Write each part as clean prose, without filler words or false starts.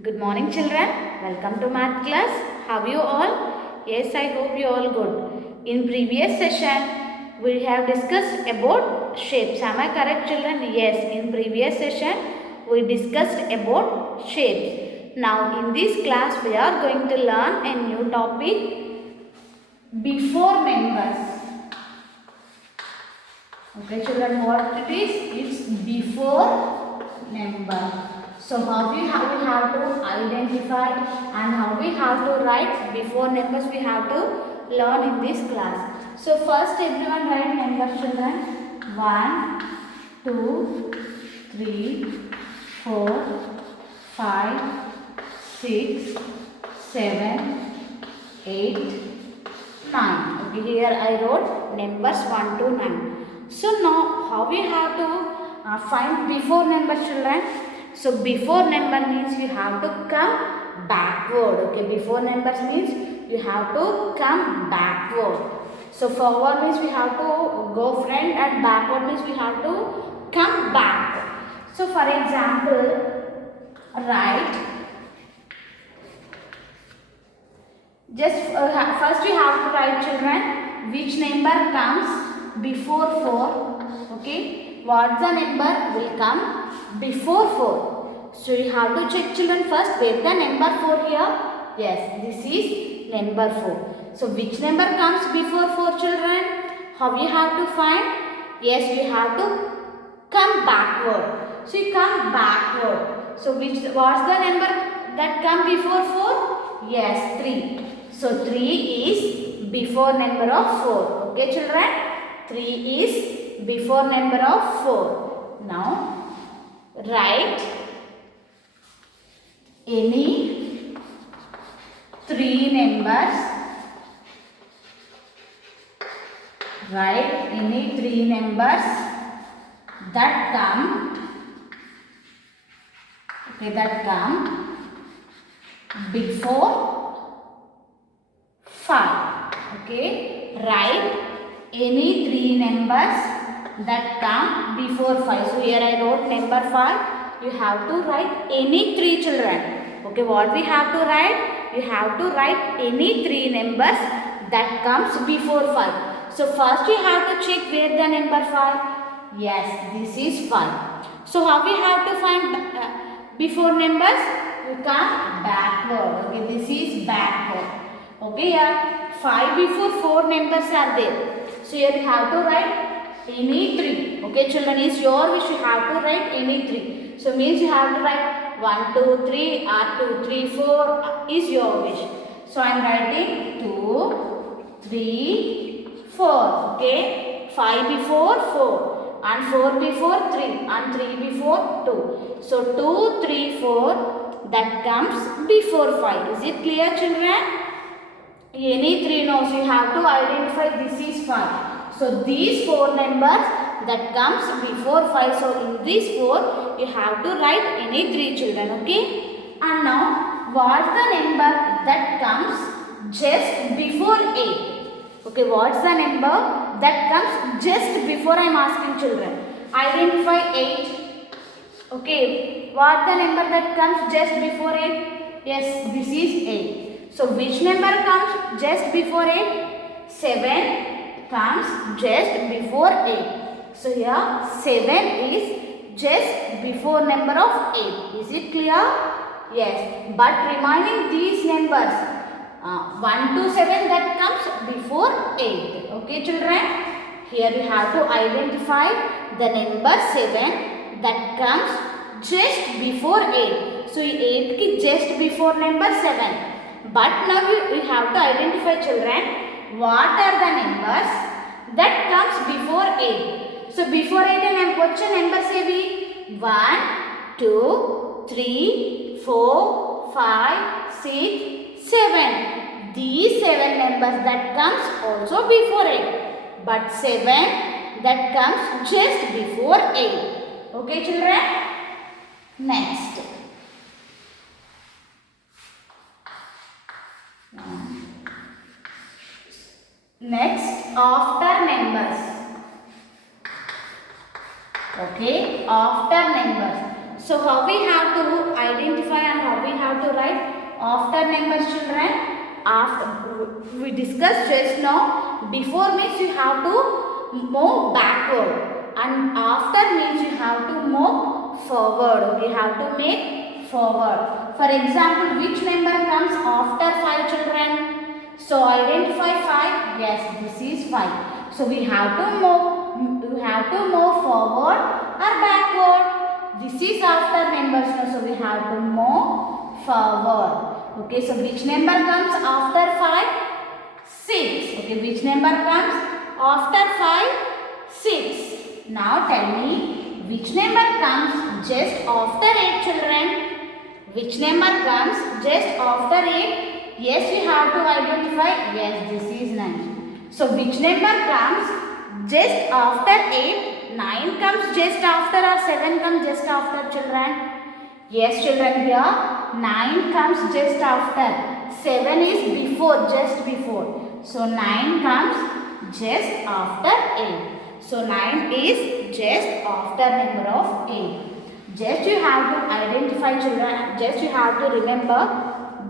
Good morning children. Welcome to math class. How are you all? Yes, I hope you all good. In previous session, we have discussed about shapes. Am I correct children? Yes, in previous session, we discussed about shapes. Now in this class, we are going to learn a new topic, before numbers. Okay children, what it is? It's before number. So how we have to identify and how we have to write before numbers we have to learn in this class. So first everyone write numbers children. 1, 2, 3, 4, 5, 6, 7, 8, 9. Okay, here I wrote numbers 1 to 9. So now how we have to find before number children? So before number means you have to come backward. Okay, before numbers means you have to come backward. So forward means we have to go front and backward means we have to come back. So for example, write. Just first we have to write children which number comes before 4. Okay, what the number will come before 4. So you have to check children first where the number 4 here. Yes, this is number 4. So which number comes before 4 children? How you have to find? Yes, we have to come backward. So you come backward. So what's the number that come before 4? Yes, 3. So 3 is before number of 4. Okay children? 3 is before number of 4. Now write any 3 numbers. Write any 3 numbers that come before 5. Okay, write any 3 numbers that come before 5. So here I wrote number 5. You have to write any 3 children. Okay, what we have to write? You have to write any 3 numbers that comes before 5. So first you have to check where the number 5. Yes, this is 5. So how we have to find before numbers? You come backward. Okay, this is backward. Okay, yeah, 5 before 4 numbers are there. So here you have to write any 3. Okay children, is your wish, you have to write any 3. So means you have to write 1, 2, 3 or 2, 3, 4 is your wish. So I am writing 2, 3, 4. Okay, 5 before 4 and 4 before 3 and 3 before 2. So 2, 3, 4 that comes before 5. Is it clear children? Any 3 nodes you have to identify this is 5. So these 4 numbers that comes before 5. So in these 4 you have to write any 3 children. Okay. And now what's the number that comes just before 8? Okay, what's the number that comes just before? I am asking children. Identify 8. Okay, what the number that comes just before 8? Yes, this is 8. So which number comes just before 8? 7 comes just before 8. So here 7 is just before number of 8. Is it clear? Yes. But remaining these numbers 1 to 7 that comes before 8. Okay children? Here you have to identify the number 7 that comes just before 8. So 8 is just before number 7. But now we have to identify children what are the numbers that comes before 8. So before 8 and what number say we? 1, 2, 3, 4, 5, 6, 7. These 7 numbers that comes also before 8. But 7 that comes just before 8. Okay children? Next. Next, after numbers. Okay, after numbers. So how we have to identify and how we have have to write after numbers, children. After we discussed just now, before means you have to move backward, and after means you have to move forward. Okay, you have to make forward. For example, which number comes after 5, children? So identify 5. Yes, this is 5. So we have to move forward or backward. This is after numbers now, so we have to move forward. Okay, so which number comes after 5? 6. Okay, which number comes after 5? 6. Now tell me, which number comes just after 8, children? Which number comes just after 8? Yes, we have to identify. Yes, this is 9. So which number comes just after 8? 9 comes just after, or 7 comes just after, children? Yes, children, here 9 comes just after. 7 is before, just before. So 9 comes just after 8. So 9 is just after number of 8. Just you have to identify, children. Just you have to remember.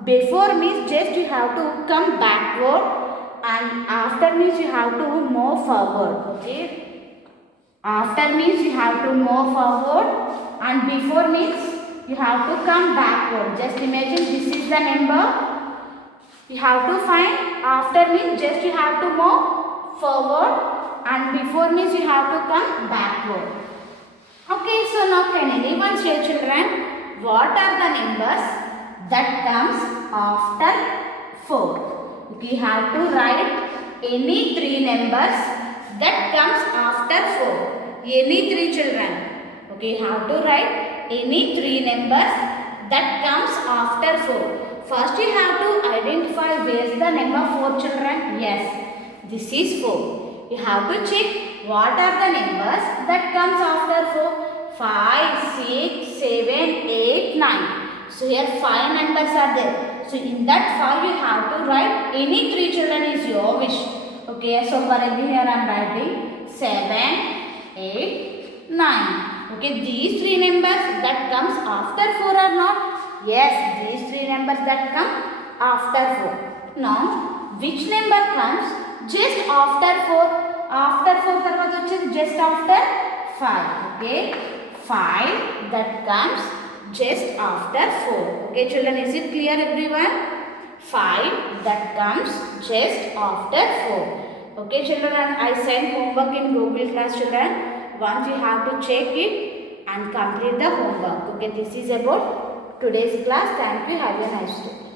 Before means just you have to come backward, and after means you have to move forward. Okay. After means you have to move forward, and before means you have to come backward. Just imagine this is the number. You have to find. After means just you have to move forward, and before means you have to come backward. Okay, so now can anyone say, children, what are the numbers that comes after 4? Okay, you have to write any 3 numbers that comes after 4. Any 3, children. Okay, you have to write any 3 numbers that comes after 4. First you have to identify where is the number 4, children. Yes, this is 4. You have to check what are the numbers that comes after 4. 5, 6, 7, 8, 9. So here 5 numbers are there. So in that 5 you have to write any 3, children, is your wish. Okay, so for example here I am writing 7, 8, 9. Okay, these 3 numbers that comes after 4 or not? Yes, these 3 numbers that come after 4. Now, which number comes just after 4? After 4 tarvata vachedi just after 5. Okay, 5 that comes just after 4. Okay, children, is it clear, everyone? 5 that comes just after 4. Okay, children, I sent homework in Google Class, children. Once you have to check it and complete the homework. Okay, this is about today's class. Thank you. Have a nice day.